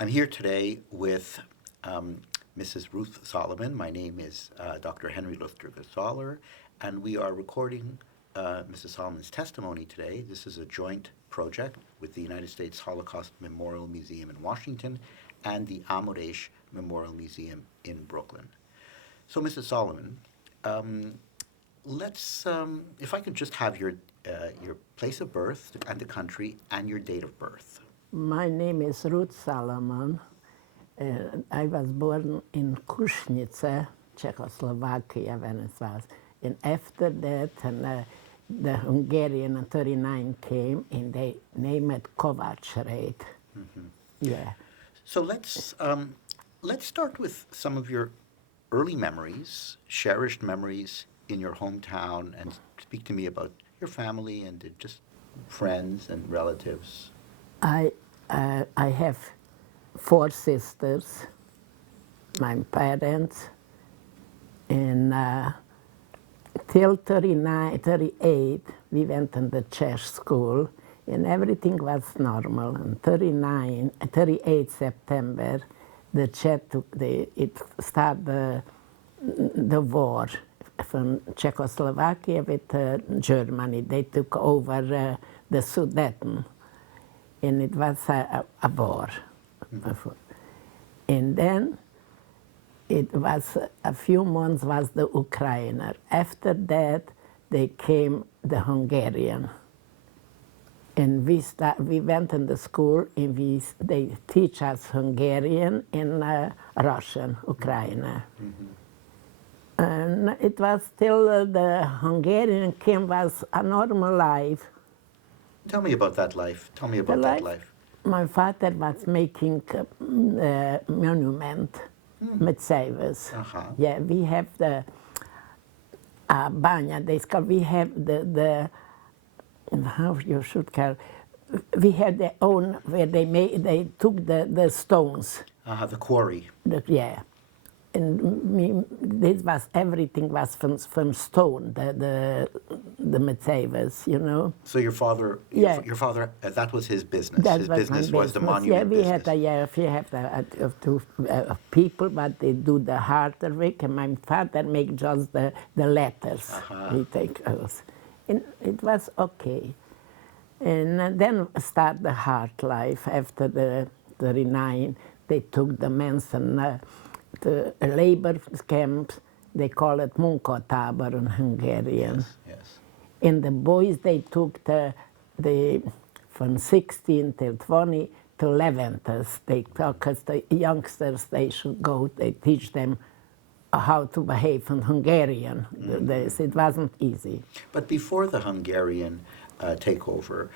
I'm here today with Mrs. Ruth Solomon. My name is Dr. Henry Lufter-Gasaler, and we are recording Mrs. Solomon's testimony today. This is a joint project with the United States Holocaust Memorial Museum in Washington and the Amodesh Memorial Museum in Brooklyn. So, Mrs. Solomon, if I could just have your place of birth and the country and your date of birth. My name is Ruth Solomon. I was born in Kušnice, Czechoslovakia, when it was. And after that, the Hungarian in 39 came, and they named it Kovács. Mm-hmm. Yeah. So let's start with some of your early memories, cherished memories in your hometown, and speak to me about your family and just friends and relatives. I have 4 sisters, my parents, and till 38 we went in the Czech school, and everything was normal. On 38 September, the Czech it started the war from Czechoslovakia with Germany. They took over the Sudeten. And it was a war. Mm-hmm. And then it was a few months was the Ukrainer. After that, they came the Hungarian. And we went in the school, and they teach us Hungarian and Russian, Ukrainer. Mm-hmm. And it was till the Hungarian came was a normal life. Tell me about that life. Tell me about that life. My father was making a monument, Mercedes. Uh-huh. Yeah, we have the banya. We have the how you should call. We have their own where they took the stones. The quarry. Yeah. And everything was from stone, the Mercedes, you know. So your father, yeah. your father, that was his business. That his was business was the monument yeah, we business. we have two people, but they do the harder work, and my father make just the letters. Uh-huh. He take us, and it was okay. And then start the hard life after the 39. They took the men and the labor camps, they call it munkatábor in Hungarian. Yes, yes. And the boys, they took the from 16 till 20 to 11th. Because the youngsters, they should go, they teach them how to behave in Hungarian. Mm-hmm. It wasn't easy. But before the Hungarian takeover,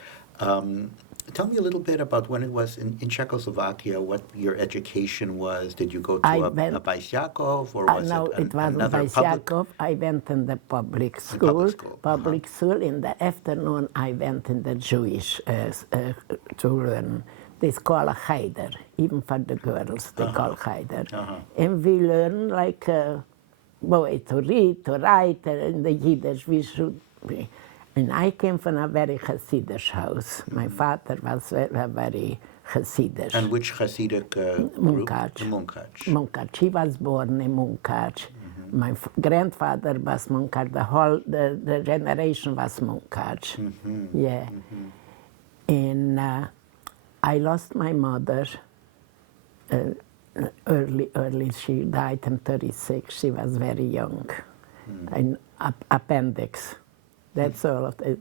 tell me a little bit about when it was in Czechoslovakia, what your education was. Did you go to a Bajsjakov, or was no, it it wasn't Bajsjakov. I went in the public school. Public school. In the afternoon, I went in the Jewish to learn. They call a cheder, even for the girls, they call cheder. And we learn like boy to read, to write, in the Yiddish we should be. And I came from a very Hasidic house. My father was very Hasidic. And which Hasidic group? Munkacs. Munkacs. Munkacs. He was born in Munkacs. Mm-hmm. My grandfather was Munkacs. The generation was Munkacs. Mm-hmm. Yeah. Mm-hmm. And I lost my mother early. She died in 36. She was very young. And appendix. That's all of it.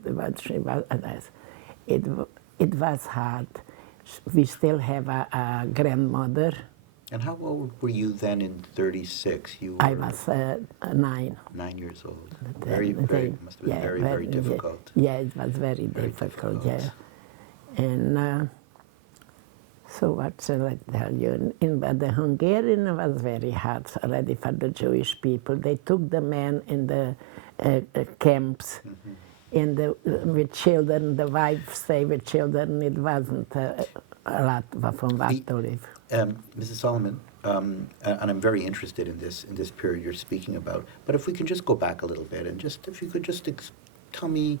It was hard. We still have a grandmother. And how old were you then in 36? I was 9. 9 years old. Must have been very difficult. Yeah, it was very difficult, yeah. And so what shall I tell you? But the Hungarian was very hard already for the Jewish people. They took the men in the camps, and with children, the wives stay with children. It wasn't a lot from what to live. Mrs. Solomon, and I'm very interested in this period you're speaking about. But if we can just go back a little bit, and if you could just tell me,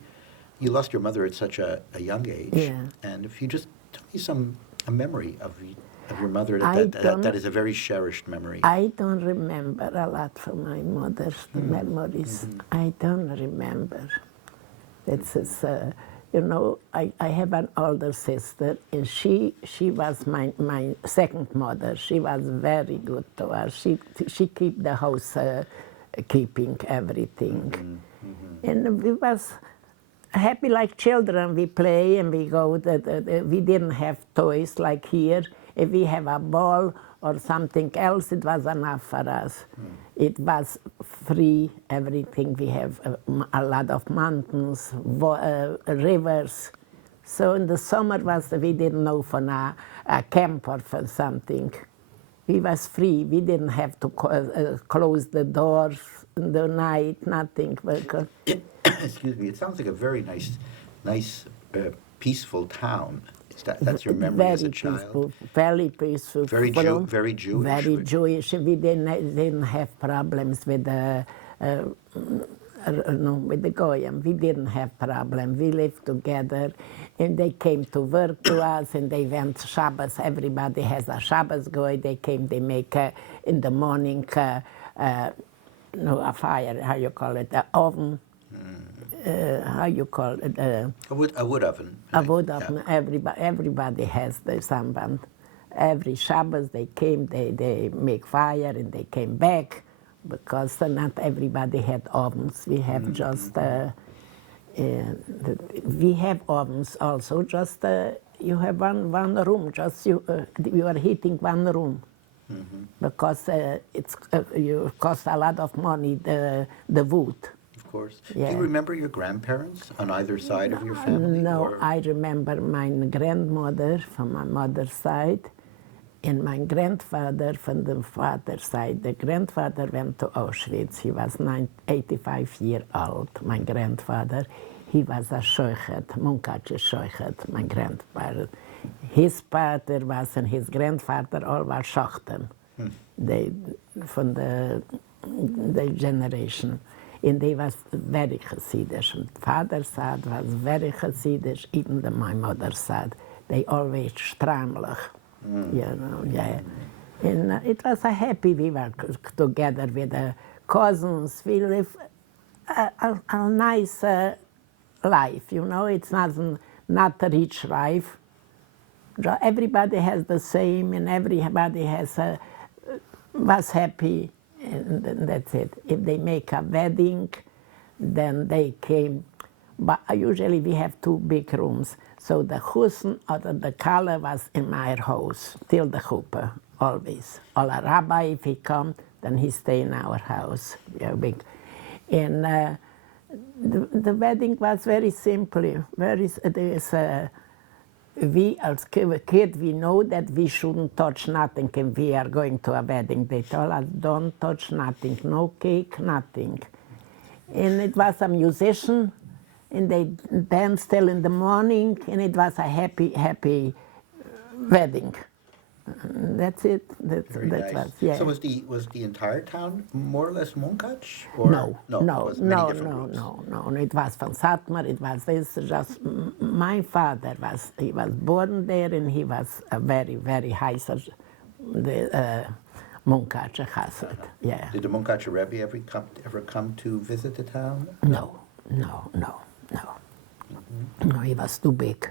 you lost your mother at such a young age, yeah. and if you just tell me some a memory of your mother that is a very cherished memory? I don't remember a lot from my mother's memories. I don't remember. It's you know, I have an older sister, and she was my second mother. She was very good to us. She keep the house, keeping everything, and we was happy like children. We play and we go. We didn't have toys like here. If we have a ball or something else, it was enough for us. It was free, everything. We have a lot of mountains, rivers. So in the summer we didn't know for a camp or for something. We was free. We didn't have to close the doors in the night, nothing. Excuse me. It sounds like a very nice, peaceful town. That's your memory as a child? Peaceful, very peaceful. Very Jewish? Very Jewish. We didn't have problems with the with the Goyim. We didn't have problem. We lived together, and they came to work to us, and they went Shabbos. Everybody has a Shabbos Goy. They came. They make in the morning a fire. How you call it? An oven. How you call it? A wood oven. A wood oven. Yeah. Everybody has the samband. Every Shabbos they came, they make fire, and they came back, because not everybody had ovens. We have just, we have ovens also, just you have one room, just you are heating one room. Because it's you cost a lot of money, the wood. Of course. Yeah. Do you remember your grandparents on either side of your family? No, or? I remember my grandmother from my mother's side, and my grandfather from the father's side. The grandfather went to Auschwitz. He was 85 years old, my grandfather. He was a shoichet, Munkacher shoichet, my grandfather. His father was, and his grandfather all were Schochten. They, from the generation. And they was very Hasidish. And father's side was very Hasidish, even my mother's side. They always stramlich, you know, yeah. And it was a happy, we were together with the cousins. We live a nice life, you know. It's not a rich life. Everybody has the same, and everybody was happy. And that's it. If they make a wedding, then they came. But usually we have two big rooms. So the Hussen or the Kala was in my house, till the Chuppah, always. Or a rabbi, if he come, then he stay in our house. Yeah, big. And the wedding was very simple. We as kids, we know that we shouldn't touch nothing if we are going to a wedding. They told us, don't touch nothing, no cake, nothing. And it was a musician, and they danced till in the morning, and it was a happy wedding. And that's it. That nice. was, yeah. So was the entire town more or less Munkach? No. It was from Satmar. It was this. Just my father he was born there, and he was a very high Munkacher Chassid. Yeah. Did the Munkacher Rebbe ever come to visit the town? No. No, he was too big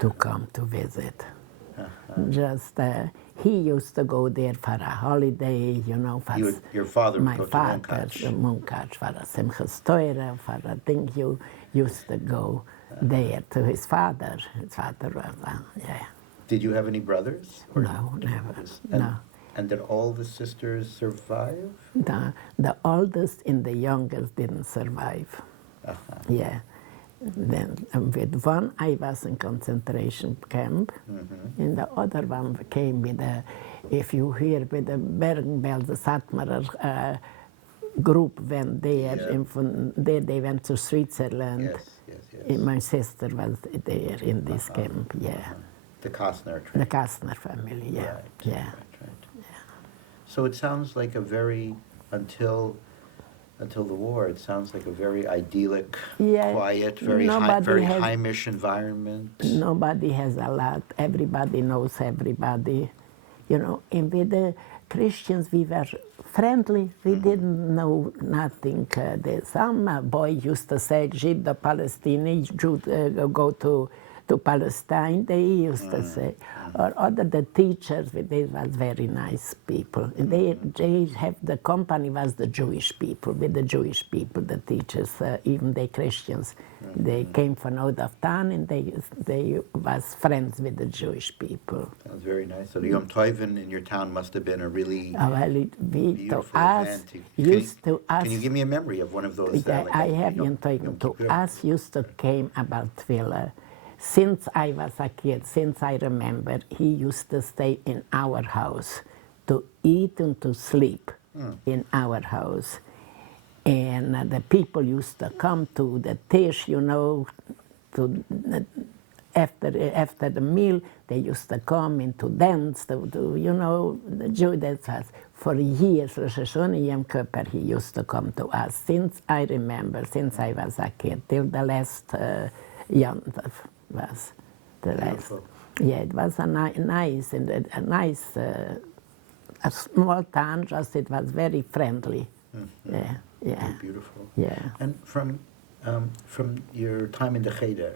to come to visit. Just he used to go there for a holiday, you know. For Your father my would go father, to Munkach, for a Simchas Torah, for a thing. You used to go there to his father. His father was, yeah. Did you have any brothers? No, never. No. And did all the sisters survive? The oldest and the youngest didn't survive. Yeah. Then with one, I was in concentration camp, and the other one came with if you hear, with the Bergenbelt, the Satmarer group went there, and from there they went to Switzerland. Yes. And my sister was there in this camp, yeah. The Kastner The Kastner family, yeah. Right. Yeah. So it sounds like until Until the war, it sounds like a very idyllic, Yeah, quiet, nobody very has- Heimish environment. Nobody has a lot. Everybody knows everybody. You know, and with the Christians, we were friendly. We didn't know nothing. Some boy used to say, Žid the Palestinian, go to Palestine, they used to say. Or other the teachers, they was very nice people. And they have, the company was the Jewish people, with the Jewish people, the teachers, even the Christians. They came from out of town and they was friends with the Jewish people. Sounds very nice. So the Yom Tovim in your town must have been a really Well, we to beautiful us event. used to us. Can you give me a memory of one of those? Yeah, like I a have Yom to Kippur? us used to came about Twiller. Since I was a kid, since I remember, he used to stay in our house to eat and to sleep in our house. And the people used to come to the dish, you know, to after the meal, they used to come and to dance, to you know, the Jew that was for years, Rosh Hashanah, Yom Kippur, he used to come to us, since I remember, since I was a kid, till the last Yom Tov was the last. Beautiful. Yeah, it was a nice, and a nice, a small town, just it was very friendly. Yeah, yeah. Beautiful. Yeah. And from your time in the Cheder,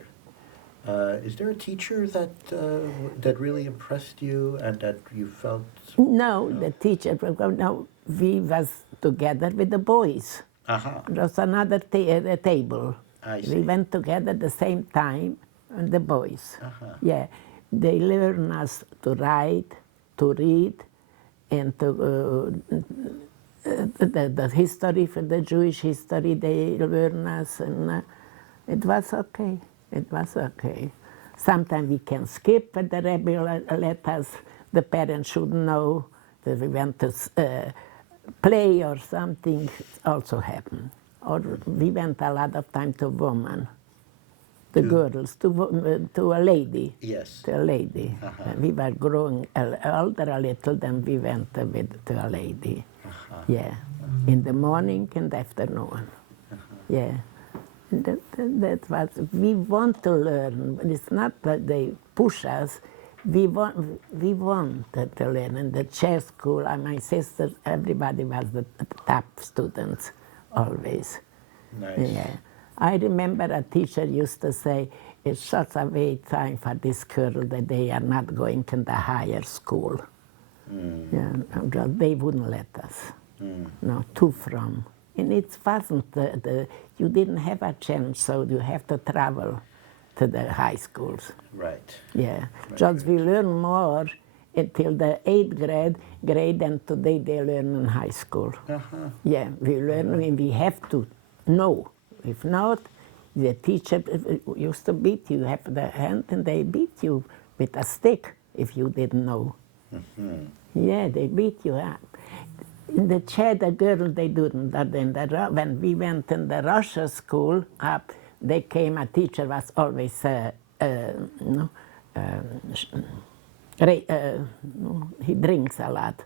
is there a teacher that really impressed you and that you felt? No, the teacher, no, we was together with the boys. Just another table. I see. We went together at the same time, and the boys. Yeah, they learn us to write, to read, and to the history, for the Jewish history, they learn us, and it was okay. It was okay. Sometimes we can skip, but the Rebbe let us, the parents should know that we went to play or something, it also happened. Or we went a lot of time to women, the girls, to a lady. Yes. To a lady. We were growing older a little, then we went to a lady. Yeah, in the morning and afternoon. Yeah. That was, we want to learn. It's not that they push us. We want to learn. In the chess school, my sister, everybody was the top students, always. Nice. Yeah. I remember a teacher used to say, it's such a wait time for this girl that they are not going to the higher school. Yeah, they wouldn't let us. No, too from. And it wasn't you didn't have a chance, so you have to travel to the high schools. Right. Yeah, just we learn more until the 8th grade than today they learn in high school. Yeah, we learn, and we have to know. If not, the teacher used to beat you. You have the hand, and they beat you with a stick if you didn't know. Yeah, they beat you up. In the Cheddar girl, they didn't. When we went in the Russia school up, they came, a teacher was always, he drinks a lot.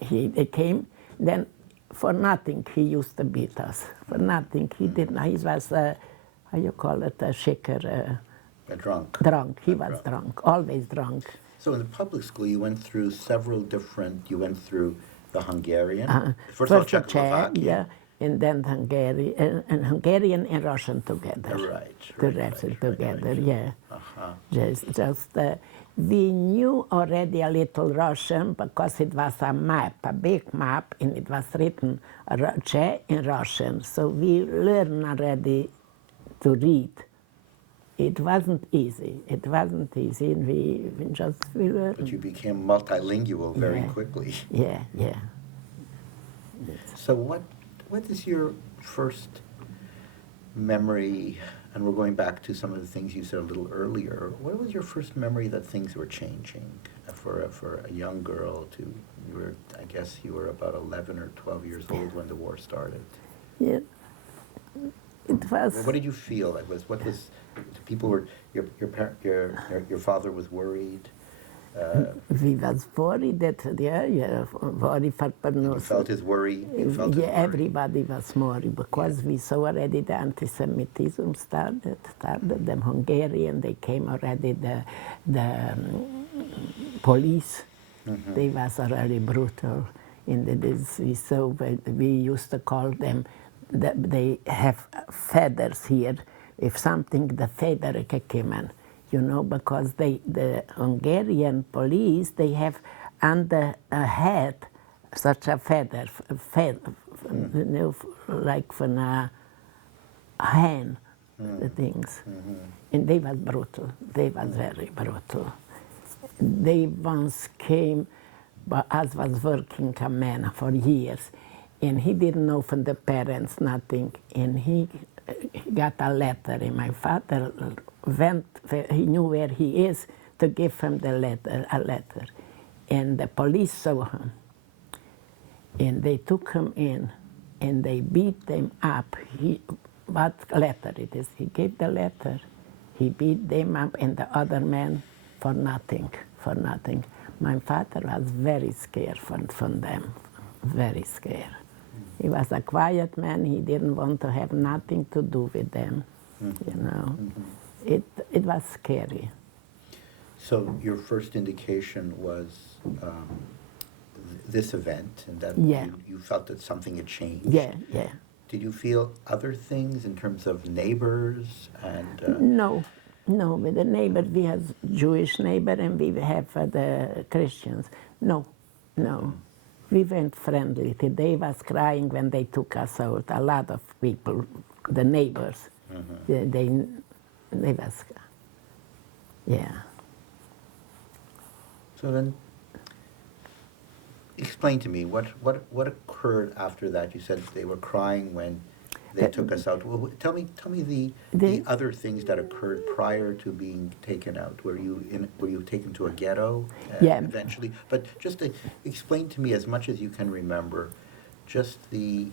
He came, then for nothing he used to beat us. For nothing, he didn't. He was, how you call it, a shaker. A drunk. Drunk, he was drunk, always drunk. So in the public school, you went through you went through the Hungarian, First of all, the Czech, Czechoslovakia. and then Hungarian and Russian together. Right. The rest together, yeah. Just we knew already a little Russian because it was a map, a big map, and it was written Czech and Russian. So we learned already to read. It wasn't easy. It wasn't easy, and we learned. But you became multilingual very quickly. Yeah, yeah. So what is your first memory, and we're going back to some of the things you said a little earlier, what was your first memory that things were changing for a young girl I guess you were about 11 or 12 years old when the war started? Yeah. It was. What did you feel? What was people were your father was worried? We was worried that, worried for You felt his worry? You felt his worry? everybody was worried because we saw already the anti-Semitism started. The Hungarian, they came already, the police, they was already brutal. We saw, we used to call them, they have feathers here. If something, the feather came in. Because the Hungarian police, they have under a head such a feather, like from a hen, the things. And they was brutal. They was very brutal. They once came, but as was working a man for years, and he didn't know from the parents nothing, and he got a letter, and my father went, he knew where he is, to give him a letter. And the police saw him, and they took him in, and they beat him up. What letter it is? He gave the letter. He beat them up, and the other man for nothing. My father was very scared from them, very scared. He was a quiet man. He didn't want to have nothing to do with them, It was scary. So your first indication was this event, and that you felt that something had changed? Yeah. Did you feel other things in terms of neighbors and? No, with the neighbor, we have Jewish neighbor and we have the Christians. No. We went friendly. They was crying when they took us out. A lot of people, the neighbors, they was, yeah. So then, explain to me, what occurred after that? You said they were crying when they took us out. Well, tell me the other things that occurred prior to being taken out. Were you taken to a ghetto eventually? But just to explain to me as much as you can remember, just the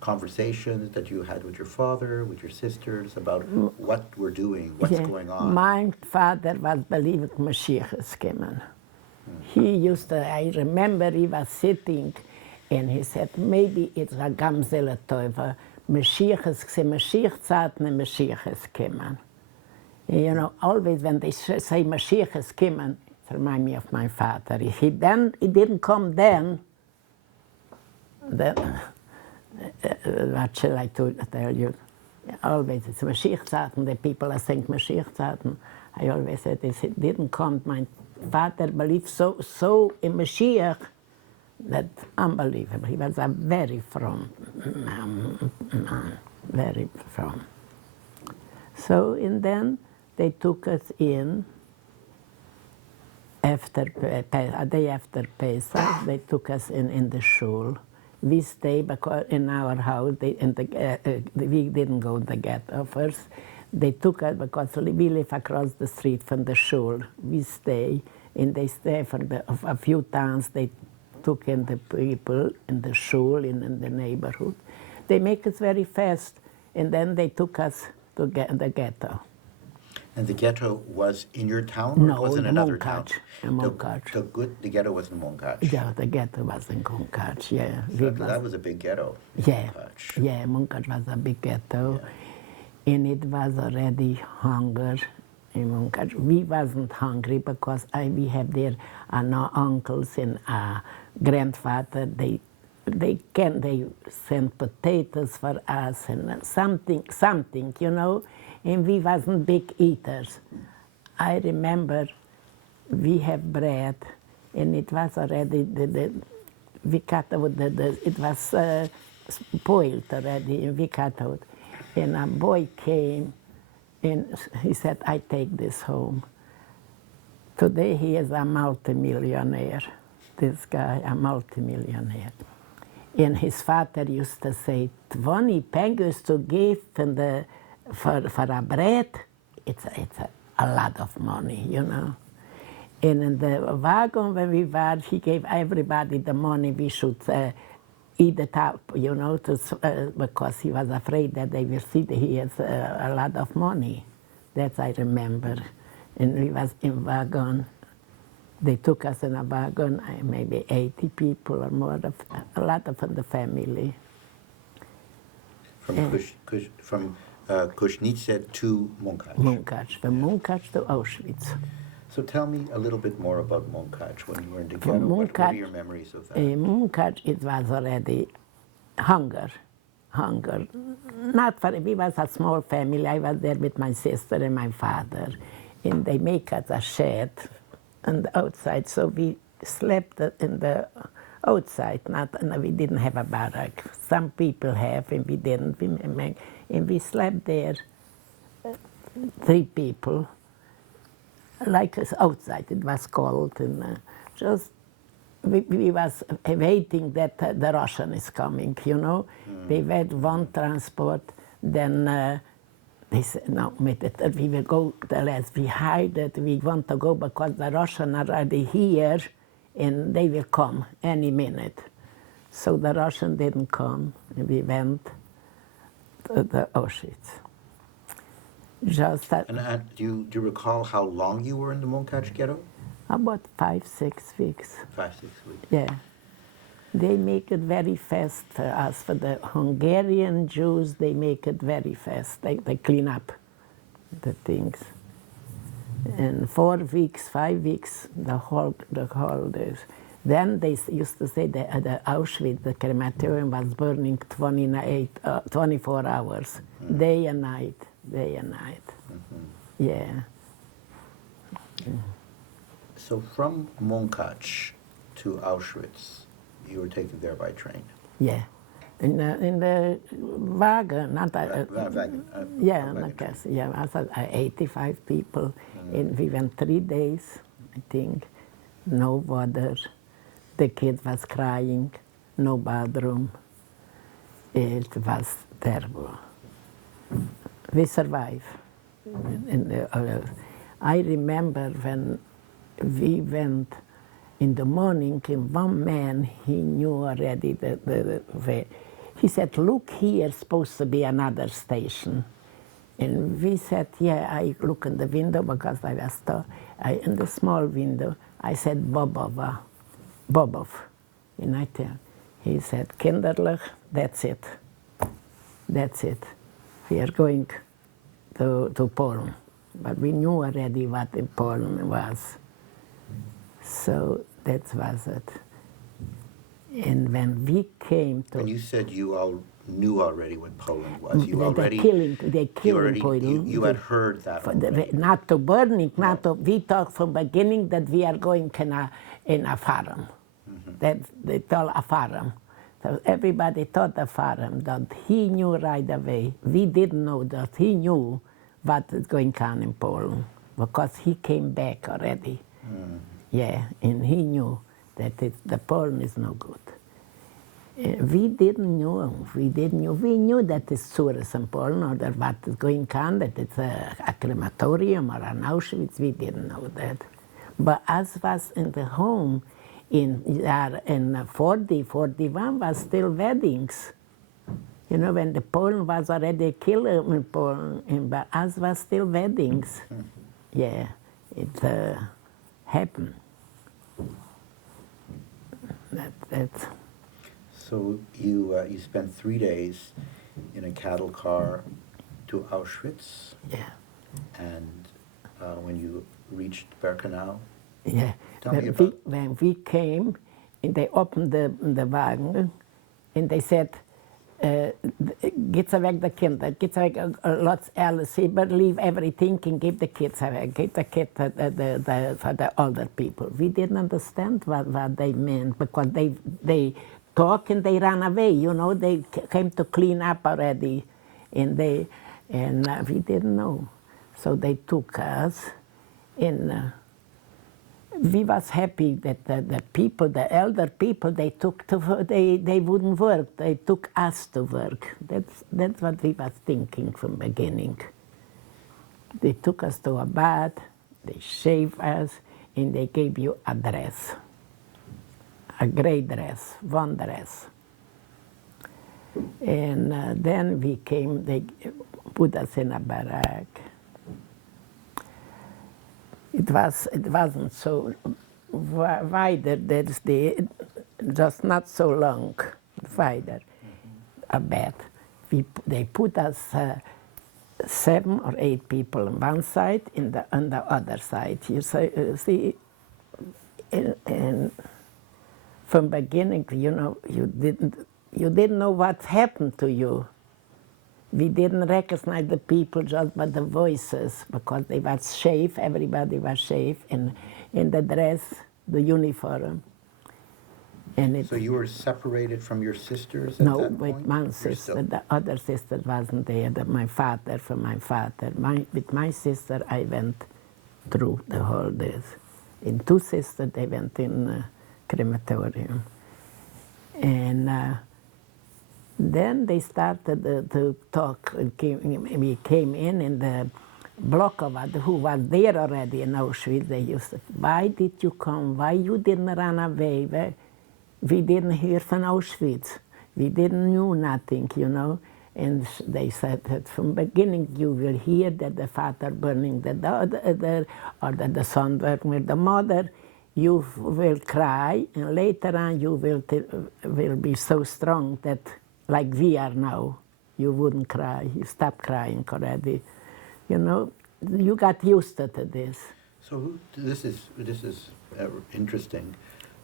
conversations that you had with your father, with your sisters, about what we're doing, what's going on. My father was believing Mashiach is coming. He used to, I remember he was sitting and he said, maybe it's a gamzele teufer. Mashiach is coming. Always when they say Mashiach is coming, it reminds me of my father. If he didn't come then what shall I tell you? Always it's Mashiach Zaten. The people are saying Mashiach Zaten. I always said if it didn't come, my father believed so in Mashiach that unbelievable. He was a very from man, very from. So and then they took us in after a day after Pesach. They took us in the shul. We stayed because in our house. We didn't go to the ghetto first. They took us because we live across the street from the shul. We stay, and they stay for a few times. They took in the people in the shul in the neighborhood. They make us very fast, and then they took us to the ghetto. And the ghetto was in your town, or no, was it another town? The ghetto was in Munkacs. Yeah, the ghetto was in Munkacs, yeah. So that was a big ghetto. Yeah, Munkacs was a big ghetto. Yeah. And it was already hunger in Munkacs. We wasn't hungry because we have there uncles and grandfather. They sent potatoes for us and something, and we wasn't big eaters. I remember we have bread, and it was already, we cut out, it was spoiled already, and we cut out. And a boy came, and he said, I take this home. Today he is a multimillionaire, this guy, a multimillionaire. And his father used to say, 20 pesos to give for a bread, it's a lot of money, And in the wagon when we were, he gave everybody the money we should eat it up, because he was afraid that they will see that he has a lot of money. That I remember. And we was in wagon, They took us in a wagon, maybe 80 people or more, a lot of the family. From Kośnice to Munkac. Munkac, from Munkac to Auschwitz. So tell me a little bit more about Munkac when you were in the ghetto. What are your memories of that? Munkac, it was already hunger. Not for, we was a small family. I was there with my sister and my father. And they make us a shed on the outside. So we slept in the outside. We didn't have a barrack. Some people have, and we didn't. And we slept there, 3 people, like us outside. It was cold, and just we was waiting that the Russian is coming, you know. They had one transport, then they said, no, we will go the last. We hide it, we want to go because the Russians are already here and they will come any minute. So the Russian didn't come, and we went to the Auschwitz. Just that. And do you recall how long you were in the Munkac ghetto? About 5-6 weeks. 5-6 weeks. Yeah. They make it very fast for us. For the Hungarian Jews, they make it very fast. They clean up the things. In 4 weeks, 5 weeks, the whole days. Then they used to say that the Auschwitz, the crematorium, was burning 24 hours, day and night. Yeah. So from Munkac to Auschwitz, you were taken there by train? Yeah. In the wagon, not wagon. Yeah, I guess. Yeah, I thought 85 people, and we went 3 days, I think. No water. The kid was crying. No bathroom. It was terrible. We survived. I remember when we went in the morning, and one man, he knew already the way. He said, look, here supposed to be another station. And we said, yeah, I look in the window because I was in the small window. I said, Bobov. And I tell, he said, kinderlich, that's it. That's it. We are going to Poland. But we knew already what in Poland was. So that was it. And when we came to... When you said you all knew already what Poland was, you already... They killing Poland. You had heard that already. Not to burning, not to... We talked from beginning that we are going in a farm. That they tell a farm. So everybody thought a farm, that he knew right away. We didn't know that he knew what is going on in Poland, because he came back already. Yeah, and he knew that the Poland is no good. We didn't know. We knew that it's tourists in Poland, or that what is going on, that it's a crematorium or an Auschwitz. We didn't know that. But as was in the home, in 40, 41 was still weddings. You know, when the Poland was already killed in Poland, but as was still weddings. Yeah, it happened. That's. So you spent 3 days in a cattle car to Auschwitz. Yeah. And when you reached Birkenau. Yeah. When we came, and they opened the wagon, and they said, "Geht weg the Kinder, geht weg lots else, but leave everything and give the kids away, give the kids for the older people." We didn't understand what they meant, because they talk and they ran away. You know, they came to clean up already, and we didn't know, so they took us in. We was happy that the people, the elder people, they wouldn't work. They took us to work. That's what we was thinking from beginning. They took us to a bath, they shaved us, and they gave you a dress, a gray dress, one dress. And then we came. They put us in a barrack. It wasn't so wider, there's just not so long, wider, a bed. They put us 7 or 8 people on one side, on the other side. You see, and from beginning, you didn't know what happened to you. We didn't recognize the people just by the voices, because they were shaved, everybody was shaved, and in the dress, the uniform. So you were separated from your sisters at No, that with point? one You're sister. still- The other sister wasn't there. My father, from my father. With my sister, I went through the whole this. In 2 sisters, they went in crematorium. And then they started to talk. We came in the block of us, who was there already in Auschwitz. They used to, why did you come? Why you didn't run away? We didn't hear from Auschwitz. We didn't know nothing, And they said that from beginning you will hear that the father burning the daughter, or that the son burning with the mother. You will cry, and later on you will be so strong that, like we are now, you wouldn't cry. You stop crying already. You got used to this. So this is interesting.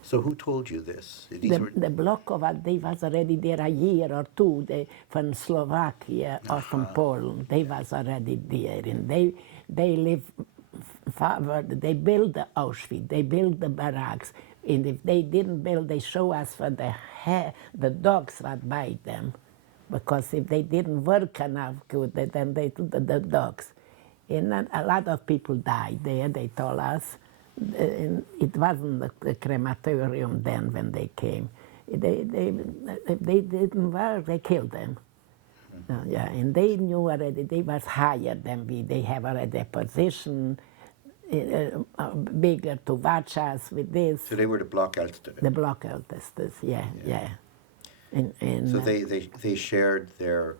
So who told you this? The block of us, they was already there a year or 2, from Slovakia or from Poland. They was already there, and they live forward. They built the Auschwitz, they built the barracks, and if they didn't build, they show us for the dogs that bite them, because if they didn't work enough good, then they took the dogs. And a lot of people died there, they told us. And it wasn't the crematorium then when they came. If they didn't work, they killed them. Yeah, and they knew already, they was higher than we. They have already a position bigger to watch us with this. So they were the Blockälteste. The Blockältestes, yeah. And so they shared their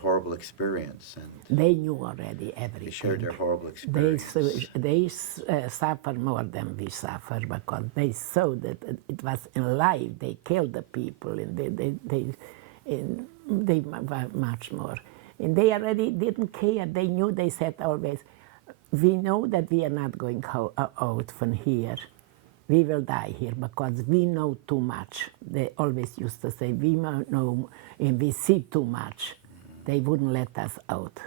horrible experience, and they knew already everything. they shared their horrible experience. They suffer more than we suffer, because they saw that it was in life. They killed the people, and they were much more. And they already didn't care. They knew. They said always, "We know that we are not going out from here. We will die here because we know too much." They always used to say, "We know and we see too much." They wouldn't let us out.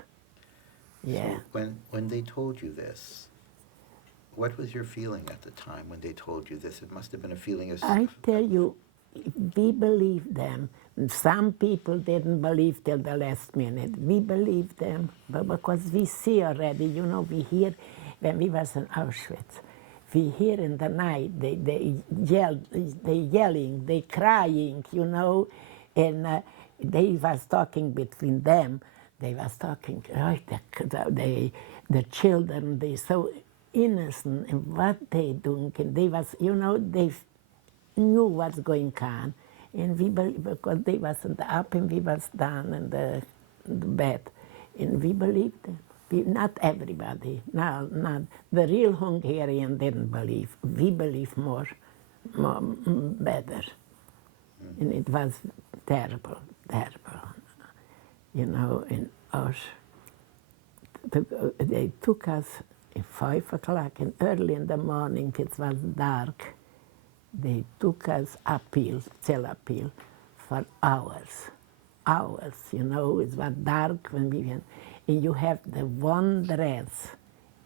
Yeah. So when they told you this, what was your feeling at the time when they told you this? It must have been a feeling of... I tell you, we believed them. Some people didn't believe till the last minute. We believed them, but because we see already, we hear, when we was in Auschwitz, we hear in the night, they yelling, they crying, and they was talking between them. They was talking, the children, they so innocent in what they doing, and they was, they knew what's going on, and we believe, because they wasn't up and we was down in the bed, and we believed them. Not everybody, not the real Hungarian didn't believe. We believe more better, and it was terrible. In us, they took us at 5 o'clock, and early in the morning, it was dark. They took us uphill, cell uphill, for hours. It was dark when we went. And you have the one dress,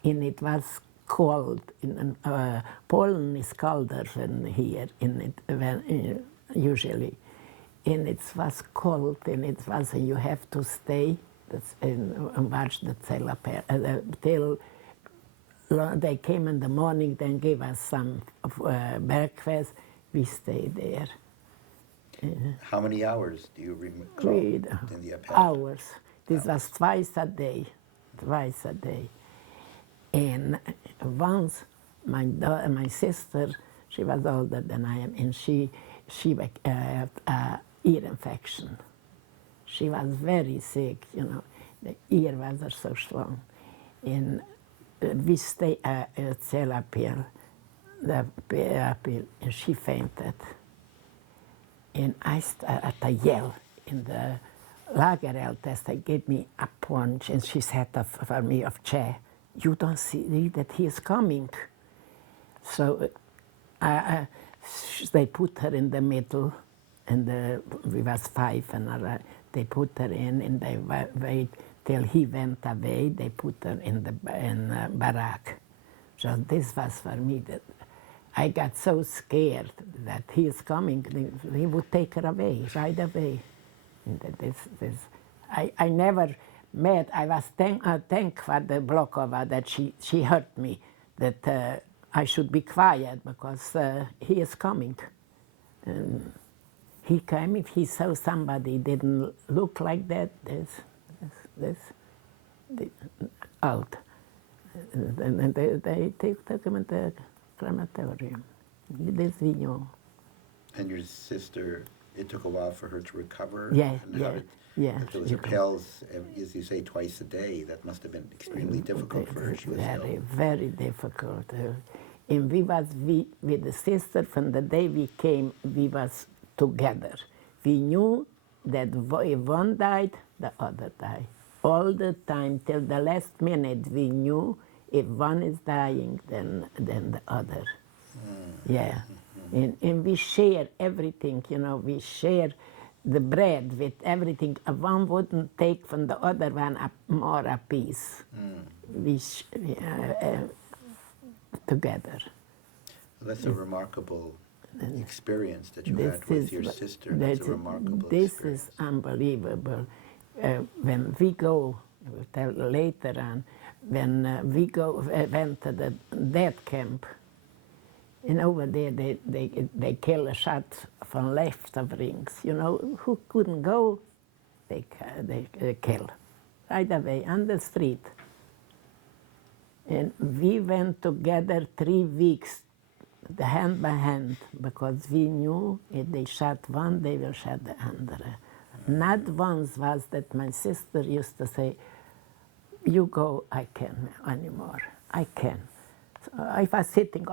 and it was cold. In Poland is colder than here, usually. And it was cold, and you have to stay and watch the cell till they came in the morning, then gave us some breakfast. We stayed there. How many hours do you recall in the apartment? Hours. This was twice a day. And once my sister, she was older than I am, and she had ear infection. She was very sick, the ear was so strong. And we stayed at Cellapel the apple, and she fainted. And I started to yell in the Lagereltest. They gave me a punch, and she said for me of chair, "You don't see that he is coming." So they put her in the middle, and we was 5, and they put her in, and they wait till he went away. They put her in the barrack. So this was for me that I got so scared that he is coming. He would take her away right away. And I never met. I was thank for the Blokova that she hurt me. That I should be quiet because he is coming. And he came. If he saw somebody didn't look like that, out. And they took him in the crematorium. This we know. And your sister, it took a while for her to recover? Yeah, and yeah, yeah. There was pills, as you say, twice a day. That must have been extremely difficult for her. She was very, ill. very difficult. And we with the sister, from the day we came, we was together. We knew that if one died, the other died. All the time, till the last minute, we knew if one is dying, then the other. Yeah. And we share everything, we share the bread with everything. One wouldn't take from the other one more a piece. We together. That's a remarkable experience that you had with your sister. That's a remarkable This experience. is unbelievable. When we go, we'll tell later on, when we went to the death camp, and over there they kill a shot from left of rings. Who couldn't go, they kill right away on the street. And we went together 3 weeks, hand by hand, because we knew if they shot one, they will shot the other. Not once was that my sister used to say, "You go, I can't anymore, I can." So I was sitting,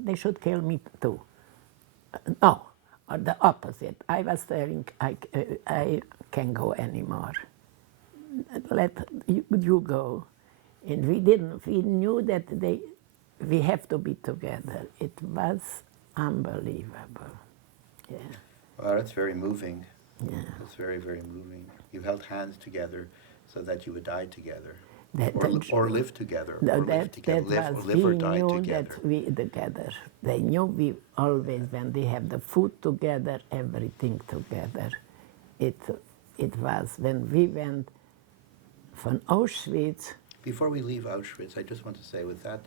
they should kill me too. No, or the opposite. I was saying, I can't go anymore. Let you go. And we knew that we have to be together. It was unbelievable. Yeah. Well, that's very moving. Yeah. That's very, very moving. You held hands together so that you would die together. Or live together. Or live or die together. That we together. They knew we always, when we have the food together, everything together. It was when we went from Auschwitz. Before we leave Auschwitz, I just want to say, with that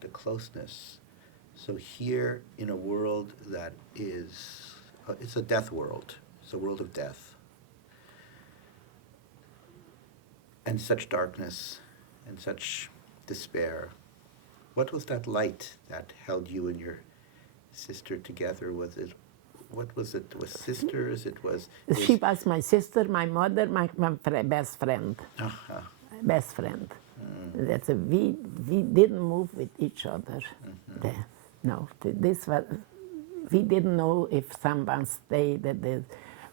the closeness. So here, in a world that is, it's a death world. It's a world of death. And such darkness and such despair. What was that light that held you and your sister together? What was it? Was sisters? She was my sister, my mother, my best friend. Uh-huh. Best friend. That's we didn't move with each other. There. No, this was, we didn't know if someone stayed.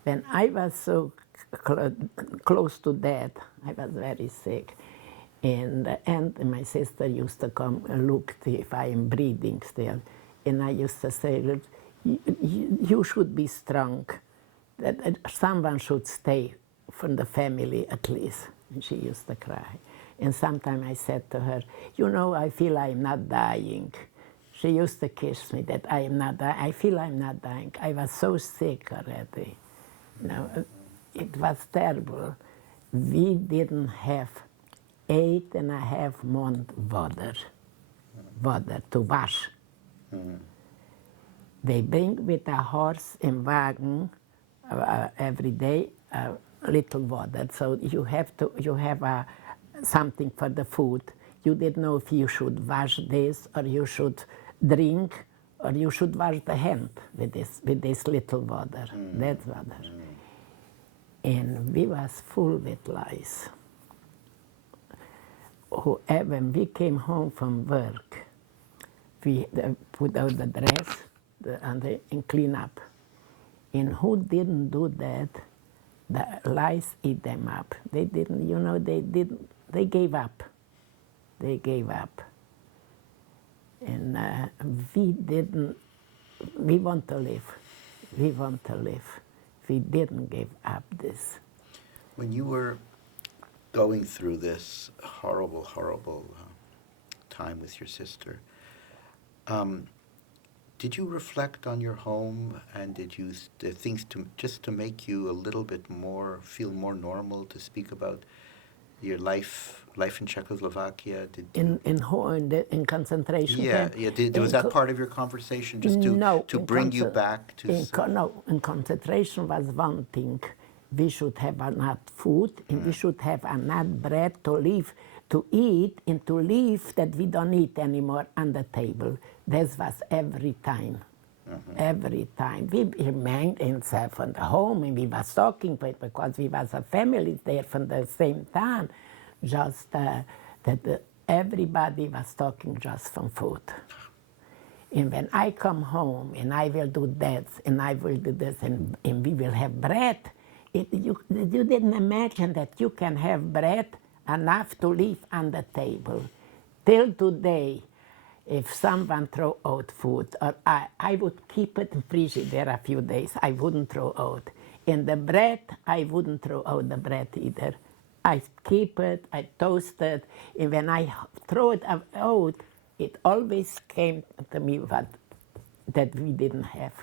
When I was so close to death, I was very sick. And my sister used to come and look if I am breathing still. And I used to say, you should be strong, that someone should stay from the family at least. And she used to cry. And sometimes I said to her, I feel I'm not dying. She used to kiss me that I am not dying. I feel I'm not dying. I was so sick already. It was terrible. We didn't have 8.5 months water to wash. They bring with a horse and wagon every day little water. So you have something for the food. You didn't know if you should wash this, or you should drink, or you should wash the hand with this little water, that water. And we was full with lice. When we came home from work, we put out the dress and clean up. And who didn't do that, the lice eat them up. They didn't, they gave up. They gave up. And we want to live. We want to live. We didn't give up this. When you were going through this horrible, horrible time with your sister, did you reflect on your home, and did you things just to make you a little bit more feel more normal, to speak about your life in Czechoslovakia? In concentration camp? Yeah. Was that part of your conversation, just to bring you back to? In concentration was one thing. We should have enough food, and we should have enough bread to eat, and to leave that we don't eat anymore on the table. This was every time. Every time. We remained inside from the home, and we was talking, but because we was a family there from the same time, just that everybody was talking just from food. And when I come home, and I will do that, and I will do this, and we will have bread, you didn't imagine that you can have bread enough to leave on the table. Till today, if someone throw out food, or I would keep it in frigidaire a few days, I wouldn't throw out. And the bread, I wouldn't throw out the bread either. I keep it, I toast it, and when I throw it out, it always came to me that we didn't have,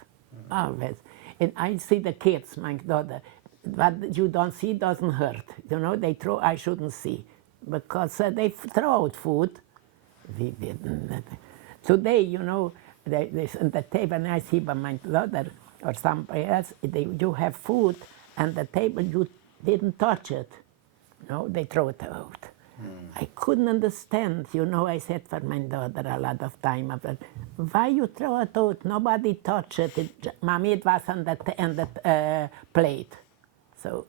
always. And I see the kids, my daughter, what you don't see doesn't hurt. They throw, I shouldn't see, because they throw out food. We didn't. Today, on the table, and I see by my daughter or somebody else, you have food, and the table, you didn't touch it. They throw it out. I couldn't understand. I said for my daughter a lot of time, why you throw it out? Nobody touched it. Mommy, it was on the plate. So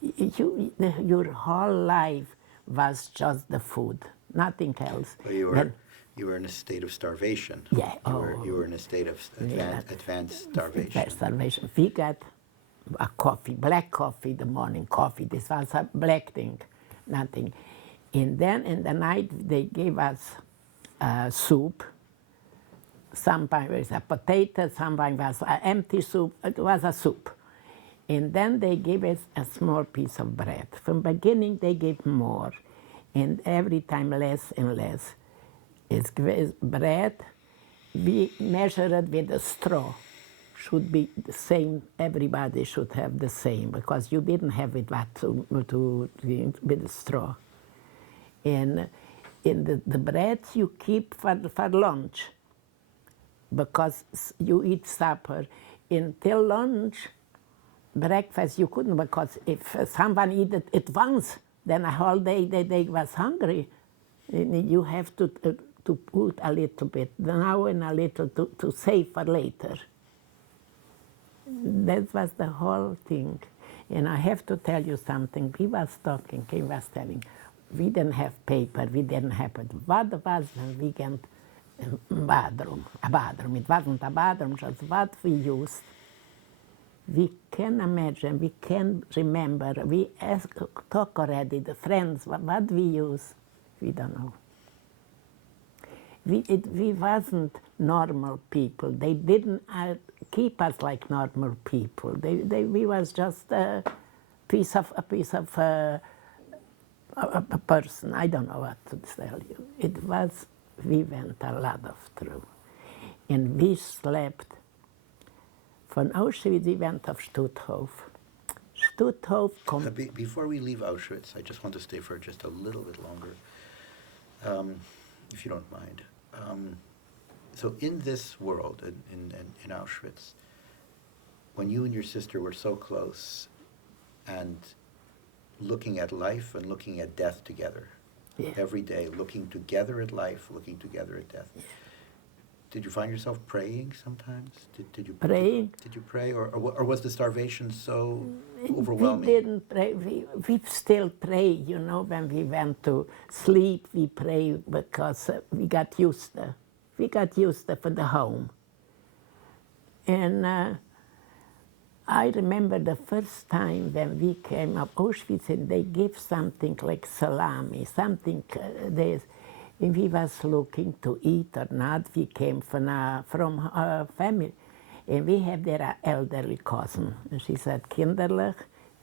your whole life was just the food, nothing else. Well, you were in a state of starvation. Yeah. You were in a state of advanced starvation. Starvation. We got a coffee, black coffee, the morning coffee. This was a black thing, nothing. And then in the night they gave us soup. Sometimes it was a potato, sometimes it was an empty soup. It was a soup. And then they gave us a small piece of bread. From the beginning they gave more, and every time less and less. It's bread. We measure it with a straw. Should be the same. Everybody should have the same, because you didn't have it with a straw. And in the bread you keep for lunch, because you eat supper. Until lunch, breakfast you couldn't, because if someone eat it once, then a whole day they was hungry. And you have to put a little bit now and a little to save for later. That was the whole thing. And I have to tell you something. He was telling, we didn't have paper, we didn't have it. What was the weekend bathroom? A bathroom. It wasn't a bathroom, just what we used. We can imagine, we can remember, we talk already, the friends, what we use, we don't know. We wasn't normal people. They didn't keep us like normal people. We was just a person. I don't know what to tell you. We went a lot of through. And we slept. From Auschwitz, we went to Stutthof. Before we leave Auschwitz, I just want to stay for just a little bit longer, if you don't mind. So in this world, in Auschwitz, when you and your sister were so close and looking at life and looking at death together, every day, looking together at life, looking together at death, did you find yourself praying sometimes? Did you praying? Did you pray, or was the starvation so overwhelming? We didn't pray. We still pray. When we went to sleep, we pray, because we got used to. we got used to the home. And I remember the first time when we came up Auschwitz and they give something like salami, something and we was looking to eat or not. We came from a family, and we have there an elderly cousin. And she said, kinderlich,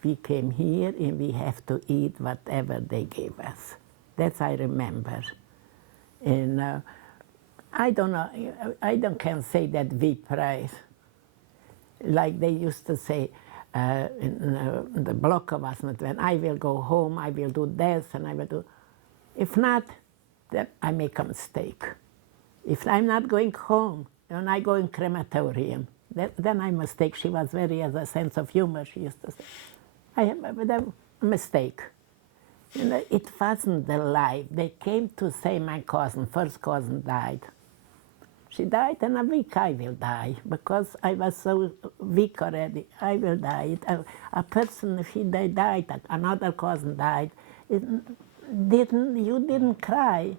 we came here and we have to eat whatever they gave us. That's I remember. And I don't know, can say that we praise. Like they used to say in the block of us, when I will go home, I will do this and I will do. If not, then I make a mistake. If I'm not going home and I go in crematorium, then I mistake. She was has a sense of humor. She used to say, I have a mistake. You know, it wasn't the life. They came to say my cousin, first cousin died. She died, and a week I will die, because I was so weak already. I will die. A person, if he died, another cousin died, you didn't cry,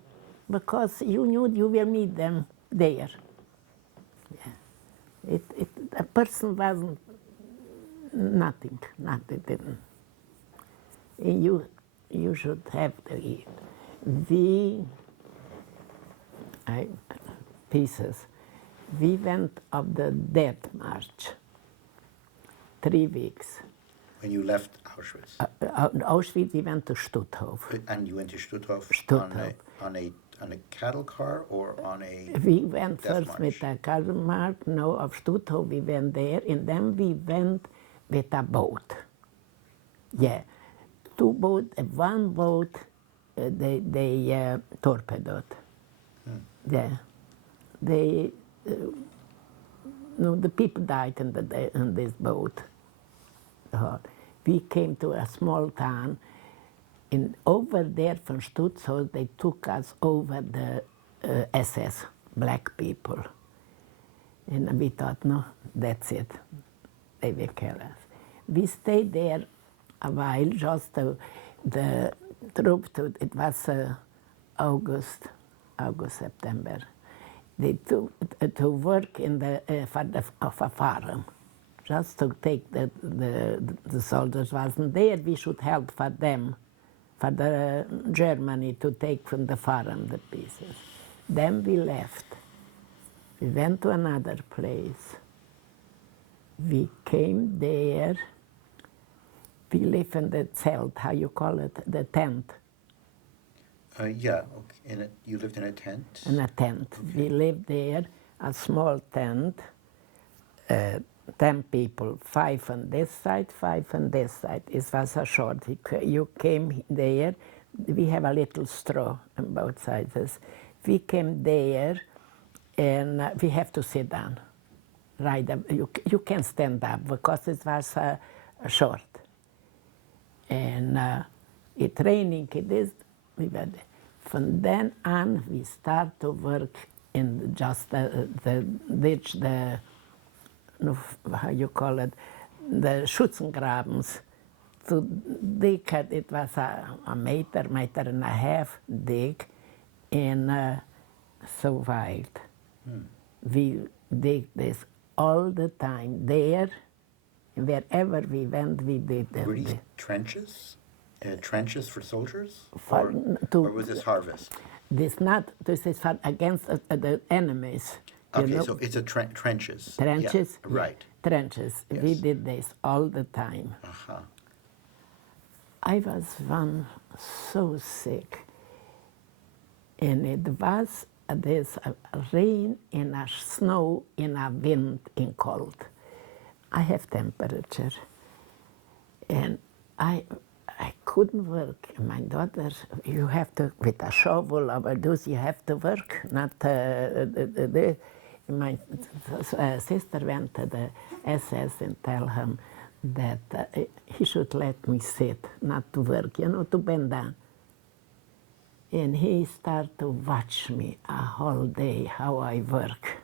because you knew you will meet them there. Yeah. A person wasn't nothing, didn't. And you should have to eat. Pieces. We went of the Death March, 3 weeks. When you left Auschwitz? Auschwitz, we went to Stutthof. And you went to Stutthof, on a cattle car or on a We went death first march? with a cattle march, no, of Stutthof, we went there, and then we went with a boat. Yeah, 2 boats, 1 boat, they torpedoed. Yeah. The people died in this boat. We came to a small town, and over there from Stutthof, they took us over the SS, black people. And we thought, no, that's it. They will kill us. We stayed there a while, just the troops, it was August, September. They took to work in of a farm, just to take the soldiers wasn't there. We should help for them, for the Germany to take from the farm the pieces. Then we left. We went to another place. We came there. We lived in the zelt, how you call it, the tent. Yeah, okay. You lived in a tent? In a tent. Okay. We lived there, a small tent, 10 people, 5 on this side, 5 on this side. It was a short. You came there, we have a little straw on both sides. We came there, and we have to sit down. Right, you can stand up, because it was short. And it raining, we were there. From then on, we start to work in just the ditch, how you call it, the Schützengrabens. To dig it was a meter and a half dig, and so wide. We dig this all the time there. Wherever we went, we did them. Were these trenches? Trenches for soldiers? Or was this harvest? This is for against the enemies. Okay, so it's trenches. Trenches? Yeah, right. Trenches. Yes. We did this all the time. Uh-huh. I was so sick. And it was this rain and a snow and a wind and cold. I have temperature, and I couldn't work. My daughter, you have to, with a shovel or this, you have to work, not my sister went to the SS and tell him that he should let me sit, not to work, to bend down. And he started to watch me a whole day, how I work.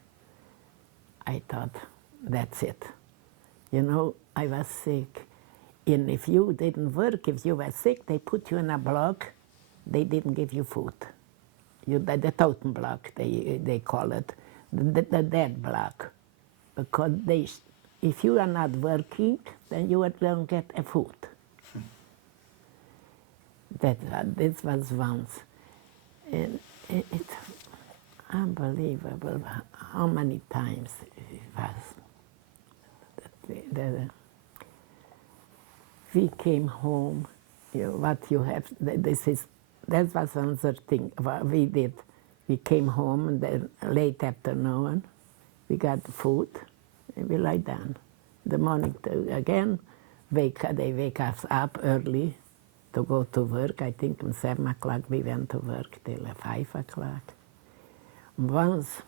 I thought, that's it. I was sick. And if you didn't work, if you were sick, they put you in a block. They didn't give you food. the totem block, they call it, the dead block. Because if you are not working, then you don't get a food. This was once. And it's unbelievable how many times it was. We came home, what you have, that was another thing what we did. We came home in the late afternoon, we got food, and we lie down. The morning again, they wake us up early to go to work. I think at 7 o'clock we went to work till 5 o'clock. Once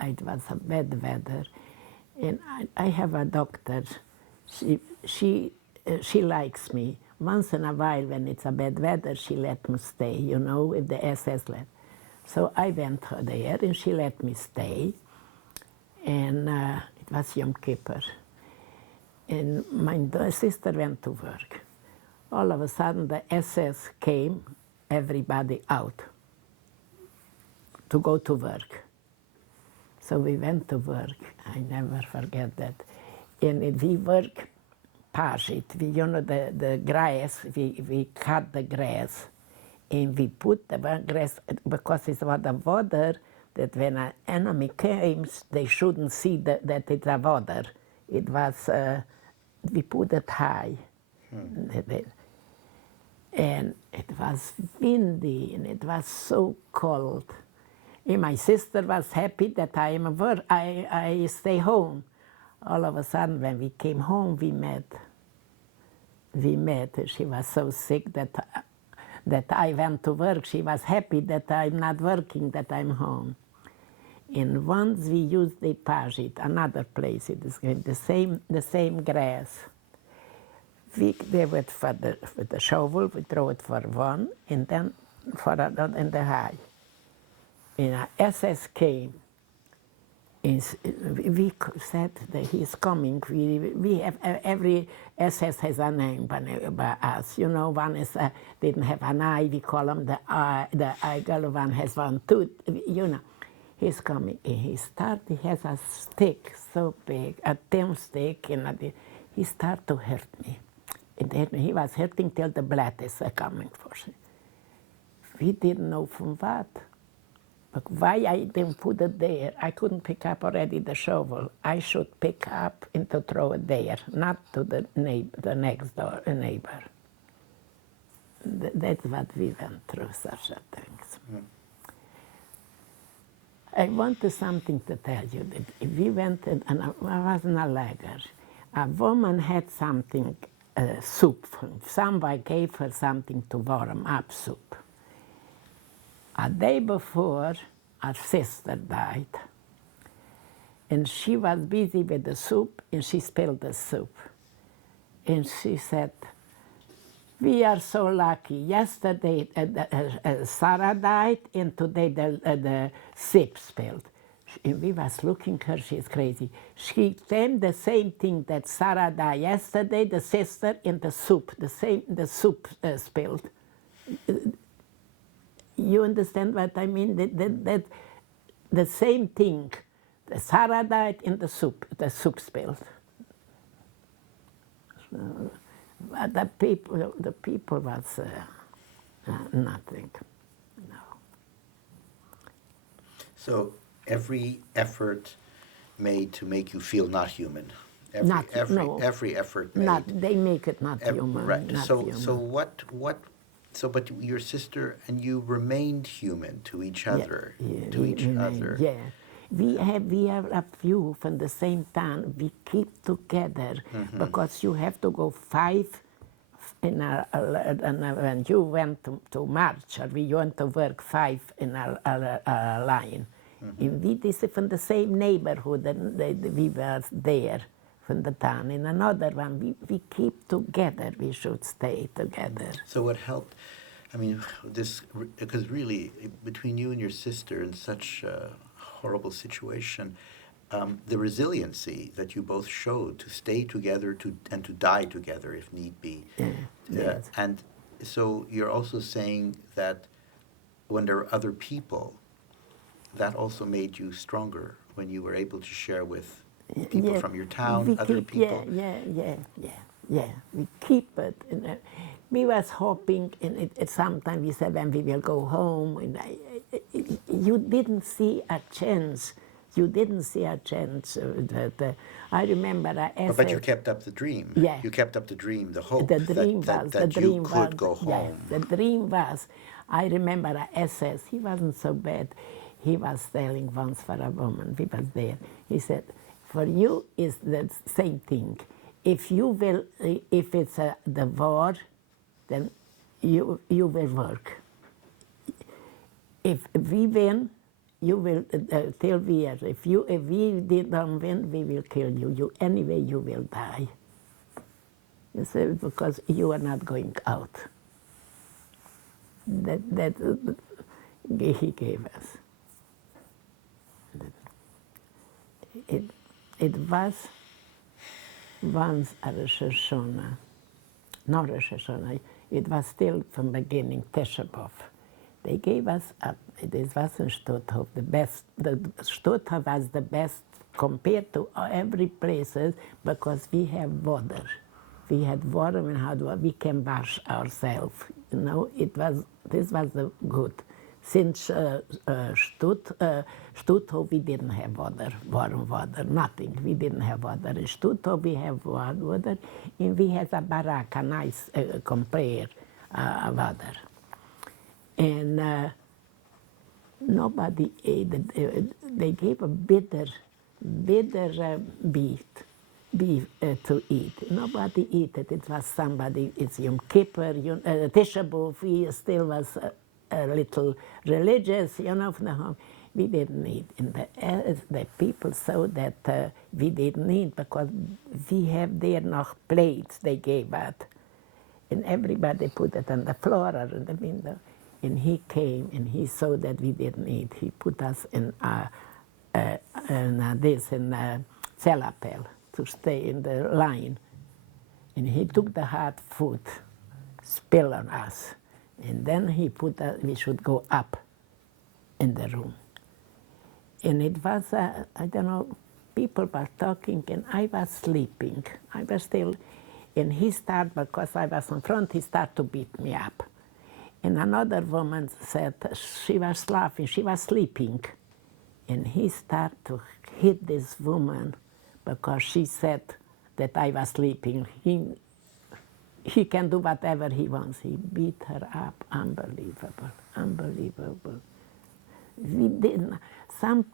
it was a bad weather, and I have a doctor. She likes me. Once in a while, when it's a bad weather, she let me stay. If the SS let. So I went there, and she let me stay. And it was Yom Kippur. And my sister went to work. All of a sudden, the SS came, everybody out to go to work. So we went to work. I never forget that. And we work page it. The grass, we cut the grass. And we put the grass, because it was the water, that when an enemy came, they shouldn't see that it's a water. It was, we put it high. And it was windy, and it was so cold. And my sister was happy that I stay home. All of a sudden, when we came home, we met. She was so sick that I went to work. She was happy that I'm not working, that I'm home. And once we used the page, another place, it is the same grass. We do it for the shovel, we throw it for one, and then in the high. And SS came, and we said that he's coming. We have, every SS has a name by us. One is didn't have an eye, we call him the eagle, one has one tooth, He's coming, and he has a stick so big, a thin stick, and he started to hurt me. And he was hurting till the blood is coming for him. We didn't know from what. But why I didn't put it there, I couldn't pick up already the shovel. I should pick up and to throw it there, not to the next door neighbor. That's what we went through, such a things. Mm. I wanted something to tell you. That we went, and I was in a lager. A woman had something, soup. Somebody gave her something to warm up soup. A day before, our sister died. And she was busy with the soup, and she spilled the soup. And she said, we are so lucky. Yesterday, Sarah died, and today the soup spilled. And we was looking at her, she's crazy. She claimed the same thing that Sarah died yesterday, the sister, and the soup, the soup spilled. You understand what I mean? That the same thing. The Sarah died in the soup spilled. So, but the people was nothing. No. So every effort made to make you feel not human. Every effort made. They make it not human. Right. Not so human. so what? But your sister and you remained human to each other, Yeah, we have a few from the same town. We keep together because you have to go 5 when you went to march, or we went to work 5 in a line. And we this from the same neighborhood, and we were there from the town. In another one, we keep together. We should stay together. So what helped? I mean, because really, between you and your sister in such a horrible situation, the resiliency that you both showed to stay together and to die together if need be. Yes. And so you're also saying that when there are other people, that also made you stronger when you were able to share with people Yeah, from your town, we other keep, people. yeah. We keep it. And, we was hoping, and sometimes we said when we will go home, and you didn't see a chance. You didn't see a chance. I remember I But said, you kept up the dream. Yeah. You kept up the dream, the hope the dream that the you dream could was, go yeah, home. the dream was, I remember a SS, he wasn't so bad. He was telling once for a woman, we was there. He said, for you is the same thing. If you will, if it's the war, then you will work. If we win, you will till we are. If we don't win, we will kill you. You anyway, you will die. You see, because you are not going out. That he gave us. It was once a Rosh Hashanah, not Rosh Hashanah, it was still from beginning Tisha B'Av. They gave us up. This was in Stutthof, the best. The Stutthof was the best compared to every places because we have water. We had water and hot water. We can wash ourselves. You know, this was the good. Since Stutthof, we didn't have water, warm water, nothing. We didn't have water. In Stutthof, we have warm water, and we had a barak, a nice compare water. And nobody ate it. They gave a bitter beef to eat. Nobody ate it. It was somebody, it's Yom Kippur, Tisha B'Av, we still was a little religious, you know, from the home. We didn't eat. And the people saw that we didn't eat because we have there noch plates they gave us. And everybody put it on the floor or in the window. And he came and he saw that we didn't eat. He put us in celapel to stay in the line. And he took the hot food, spill on us. And then he put us, we should go up in the room. And it was, I don't know, people were talking and I was sleeping. I was still, and he started, because I was in front, he started to beat me up. And another woman said she was laughing, she was sleeping. And he started to hit this woman because she said that I was sleeping. He can do whatever he wants. He beat her up, unbelievable, unbelievable. We didn't, some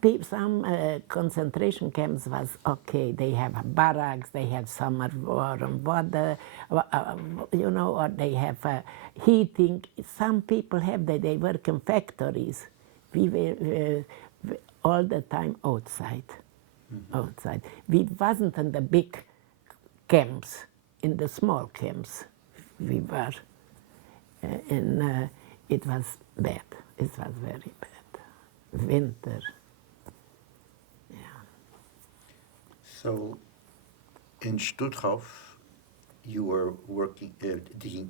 concentration camps was okay. They have barracks, they have summer warm water, you know, or they have heating. Some people have that, they work in factories. We were all the time outside, outside. We wasn't in the big camps, in the small camps we were. And it was bad, it was very bad. Winter. Yeah. So in Stutthof, you were working,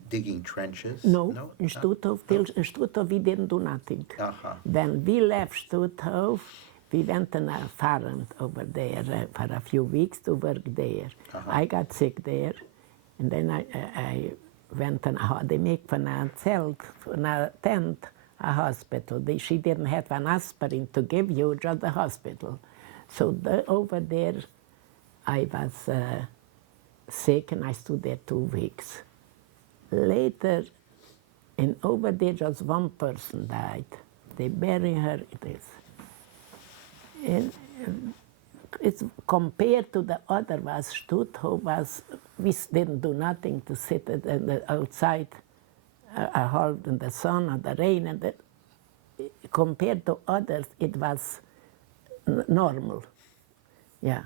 digging trenches? No, in Stutthof we didn't do nothing. When we left Stutthof, we went on a farm over there for a few weeks to work there. I got sick there, and then I went on, they make from a tent, a hospital. She didn't have an aspirin to give you, just the hospital. So over there, I was sick and I stood there 2 weeks. Later, and over there just one person died. They buried her. And it's compared to the other was Stutthof was, we didn't do nothing to sit outside hold in the sun or the rain, and compared to others, it was normal. Yeah.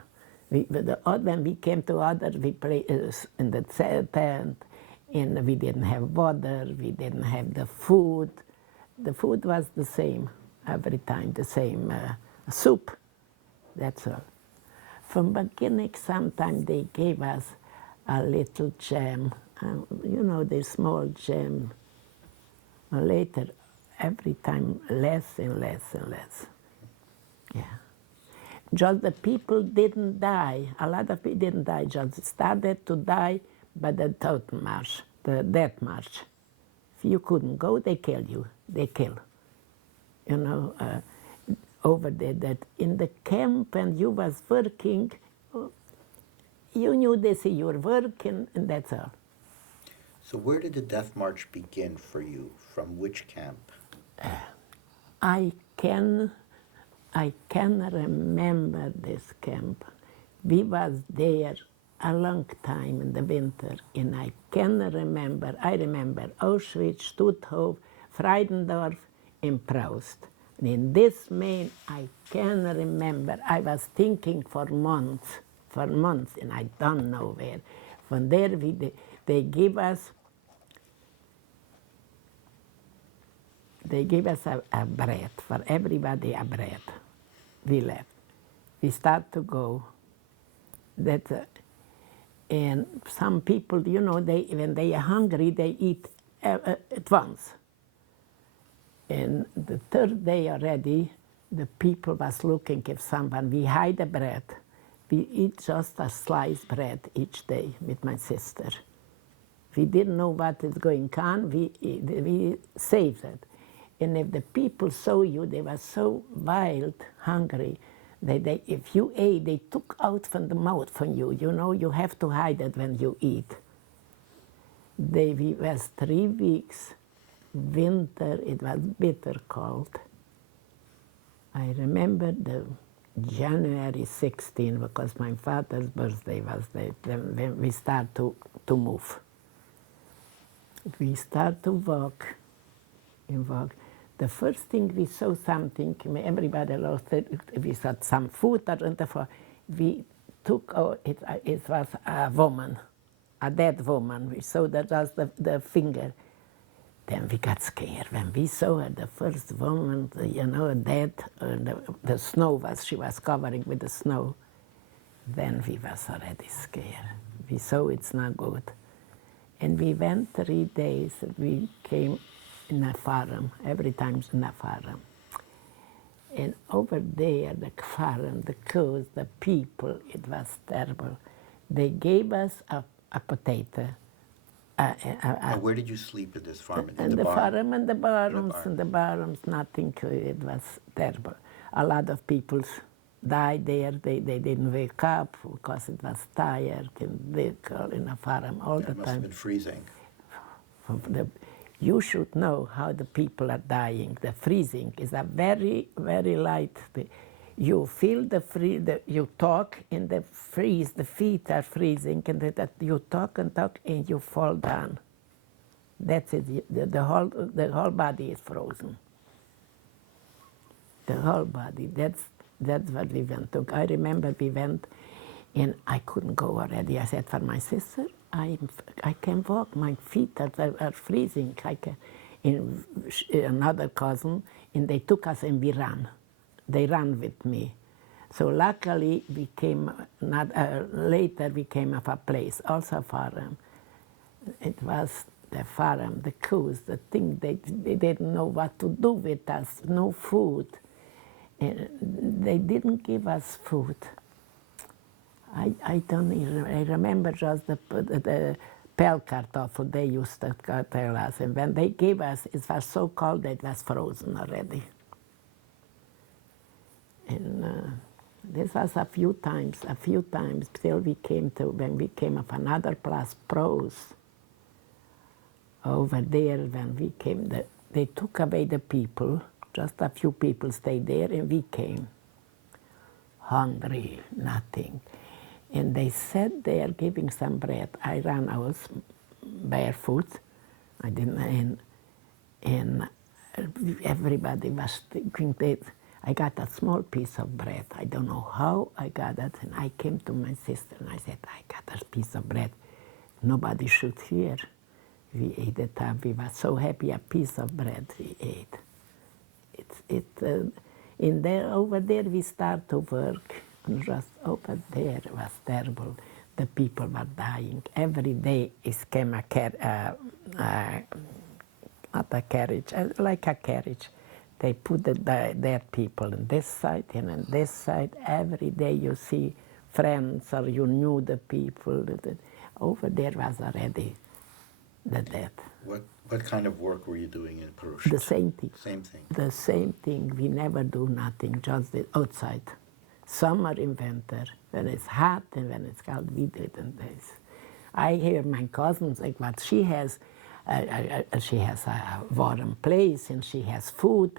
When we came to others, we played in the tent, and we didn't have water, we didn't have the food. The food was the same every time, the same soup, that's all. From beginning, sometimes they gave us a little jam, you know, the small jam. Later, every time less and less and less. Yeah. Just the people didn't die. A lot of people didn't die, just started to die by the death march, the death march. If you couldn't go, they kill you. They kill. You know, over there, that in the camp when you was working, you knew they say you were working, and that's all. So where did the death march begin for you? From which camp? I can remember this camp. We was there a long time in the winter, and I remember Auschwitz, Stutthof, Freidendorf, and Proust. And in this main, I can remember, I was thinking for months, and I don't know where. From there, they give us a bread, for everybody a bread. We left. We start to go. And some people, you know, when they are hungry, they eat at once. And the third day already, the people was looking if someone, we hide the bread. We eat just a sliced bread each day with my sister. We didn't know what is going on, we saved it. And if the people saw you, they were so wild, hungry, if you ate, they took out from the mouth from you. You know, you have to hide it when you eat. We was 3 weeks, winter, it was bitter cold. I remember the January 16, because my father's birthday was there, when we start to move. We start to walk and walk. The first thing we saw something, everybody lost it, we saw some food, we took out, it was a woman, a dead woman. We saw that was the finger. Then we got scared. When we saw her, the first woman, you know, dead, the snow she was covering with the snow. Then we was already scared. We saw it's not good. And we went 3 days, we came in a farm, every time in a farm. And over there, the farm, the cows, the people, it was terrible. They gave us a potato. And where did you sleep at this farm? In the barn? farm, in the barns, nothing, it was terrible. A lot of people died there, they didn't wake up because it was tired and they were in a farm all the time. It must have been freezing. You should know how the people are dying. The freezing is a very, very light. You feel you talk and the freeze, the feet are freezing, and that you talk and you fall down. That's it. The whole body is frozen. The whole body. That's what we went to. I remember we went, and I couldn't go already. I said for my sister, I can walk. My feet are freezing. And another cousin, and they took us and we ran. They ran with me. So luckily we came. Later we came of a place, also a farm. It was the farm, the cows, the thing. They didn't know what to do with us. No food. And they didn't give us food. I don't even, I remember just the Pellkartoffel they used to tell us, and when they gave us, it was so cold that it was frozen already. And this was a few times till we came to, when we came of another place, Proust. Over there, when we came, they took away the people, just a few people stayed there, and we came. Hungry, nothing. And they sat there giving some bread. I ran out barefoot. I didn't, and everybody was thinking that I got a small piece of bread. I don't know how I got it. And I came to my sister and I said, I got a piece of bread. Nobody should hear. We ate it up. We were so happy, a piece of bread we ate. Over there we start to work. And just over there was terrible. The people were dying. Every day came a not a carriage, like a carriage. They put their people on this side and on this side. Every day you see friends or you knew the people. Over there was already the death. What kind of work were you doing in Perugia? The same thing. Same thing. The same thing. We never do nothing, just the outside. Summer in winter, when it's hot and when it's cold, we didn't this. I hear my cousin say, but she has a warm place and she has food.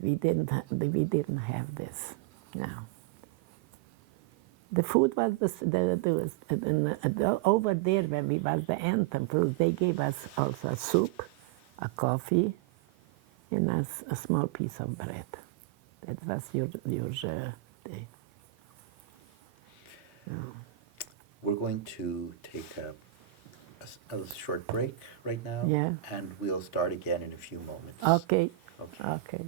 We didn't have this. No. The food was over there when we was the anthem. They gave us also a soup, a coffee, and a small piece of bread. That was your day. No. We're going to take a short break right now, Yeah. and we'll start again in a few moments. Okay. Okay. Okay.